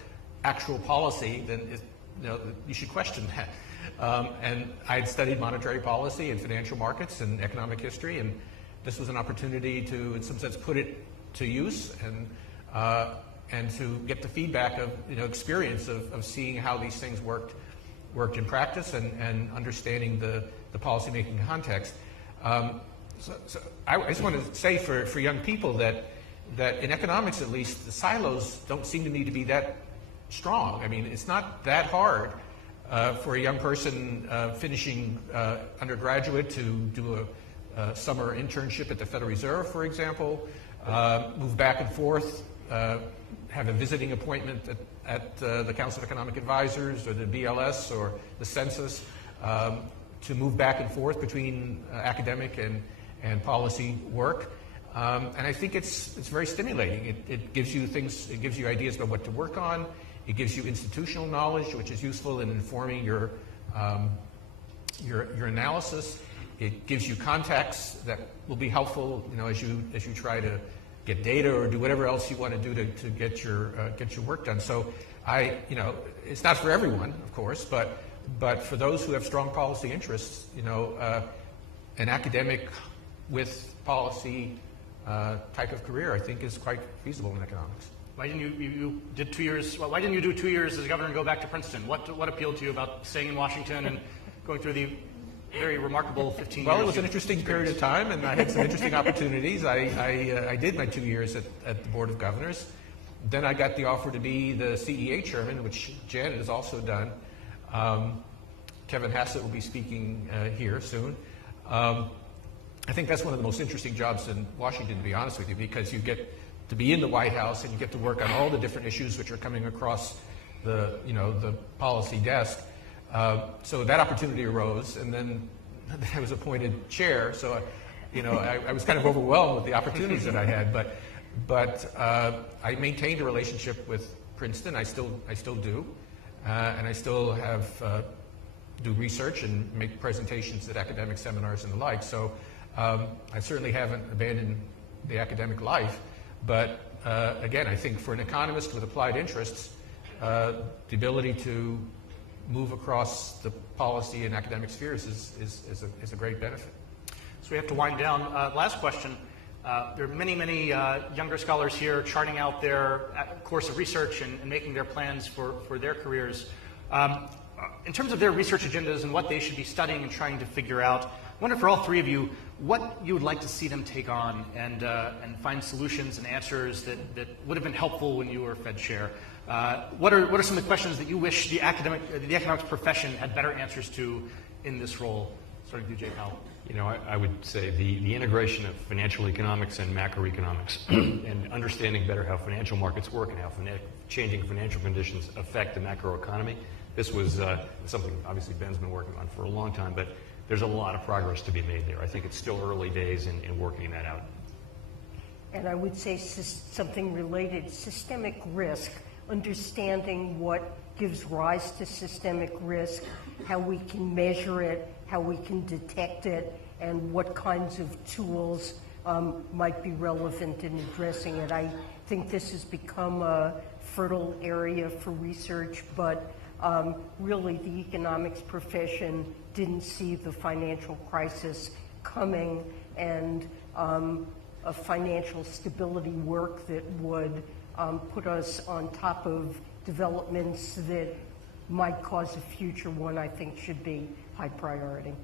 actual policy, then you should question that. And I had studied monetary policy and financial markets and economic history, and this was an opportunity to, in some sense, put it to use and to get the feedback of experience of seeing how these things worked in practice, and understanding the policy-making context. So I just want to say for young people that in economics, at least, the silos don't seem to me to be that strong. I mean, it's not that hard for a young person finishing undergraduate to do a summer internship at the Federal Reserve, for example, move back and forth, have a visiting appointment at the Council of Economic Advisors or the BLS or the census, to move back and forth between academic and policy work. And I think it's very stimulating. It gives you things, it gives you ideas about what to work on. It gives you institutional knowledge, which is useful in informing your analysis. It gives you contacts that will be helpful, as you try to get data or do whatever else you want to do to get your work done. So it's not for everyone, of course, but for those who have strong policy interests, an academic with policy type of career, I think is quite feasible in economics. Why didn't you did 2 years? Why didn't you do 2 years as governor and go back to Princeton? What appealed to you about staying in Washington and going through the very remarkable 15 years? Well, it was an interesting period of time, and I had some interesting opportunities. I did my 2 years at the Board of Governors. Then I got the offer to be the CEA chairman, which Janet has also done. Kevin Hassett will be speaking here soon. I think that's one of the most interesting jobs in Washington, to be honest with you, because you get to be in the White House and you get to work on all the different issues which are coming across the policy desk. So that opportunity arose, and then I was appointed chair. So, I was kind of overwhelmed with the opportunities that I had. But I maintained a relationship with Princeton. I still do, and I still have do research and make presentations at academic seminars and the like. So I certainly haven't abandoned the academic life. But again, I think for an economist with applied interests, the ability to move across the policy and academic spheres is a great benefit. So we have to wind down. Last question. There are many younger scholars here charting out their course of research and making their plans for their careers. In terms of their research agendas and what they should be studying and trying to figure out, I wonder for all three of you, what you would like to see them take on and find solutions and answers that would have been helpful when you were Fed chair. What are some of the questions that you wish the economics profession had better answers to in this role? Starting with you, Jay Powell. I would say the integration of financial economics and macroeconomics and understanding better how financial markets work and how changing financial conditions affect the macroeconomy. This was something obviously Ben's been working on for a long time, but there's a lot of progress to be made there. I think it's still early days in working that out. And I would say something related, systemic risk, understanding what gives rise to systemic risk, how we can measure it, how we can detect it, and what kinds of tools might be relevant in addressing it. I think this has become a fertile area for research, but really the economics profession didn't see the financial crisis coming, and a financial stability work that would put us on top of developments that might cause a future one, I think should be high priority.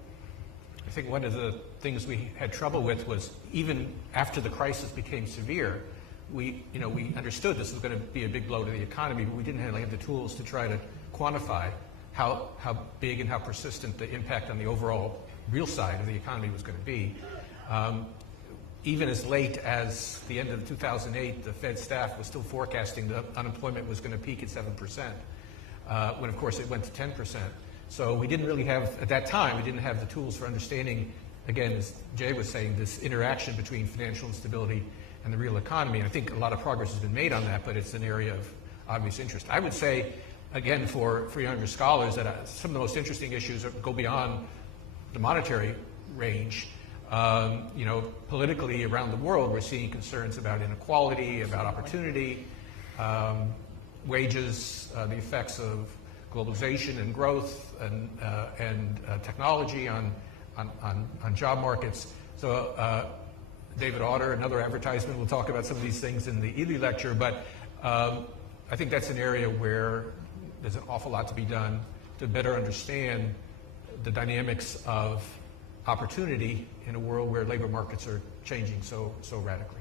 I think one of the things we had trouble with was even after the crisis became severe, we understood this was going to be a big blow to the economy, but we didn't really have the tools to try to quantify how big and how persistent the impact on the overall real side of the economy was going to be. Even as late as the end of 2008, the Fed staff was still forecasting that unemployment was going to peak at 7%, when of course it went to 10%. So we didn't really have, at that time, we didn't have the tools for understanding, again, as Jay was saying, this interaction between financial instability and the real economy. And I think a lot of progress has been made on that, but it's an area of obvious interest. I would say, again, for younger scholars, that some of the most interesting issues go beyond the monetary range. Politically around the world, we're seeing concerns about inequality, about opportunity, wages, the effects of globalization and growth and technology on job markets. So David Autor, another advertisement, will talk about some of these things in the Ely lecture, but I think that's an area where there's an awful lot to be done to better understand the dynamics of opportunity in a world where labor markets are changing so radically.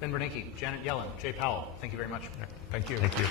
Ben Bernanke, Janet Yellen, Jay Powell, thank you very much. Thank you. Thank you.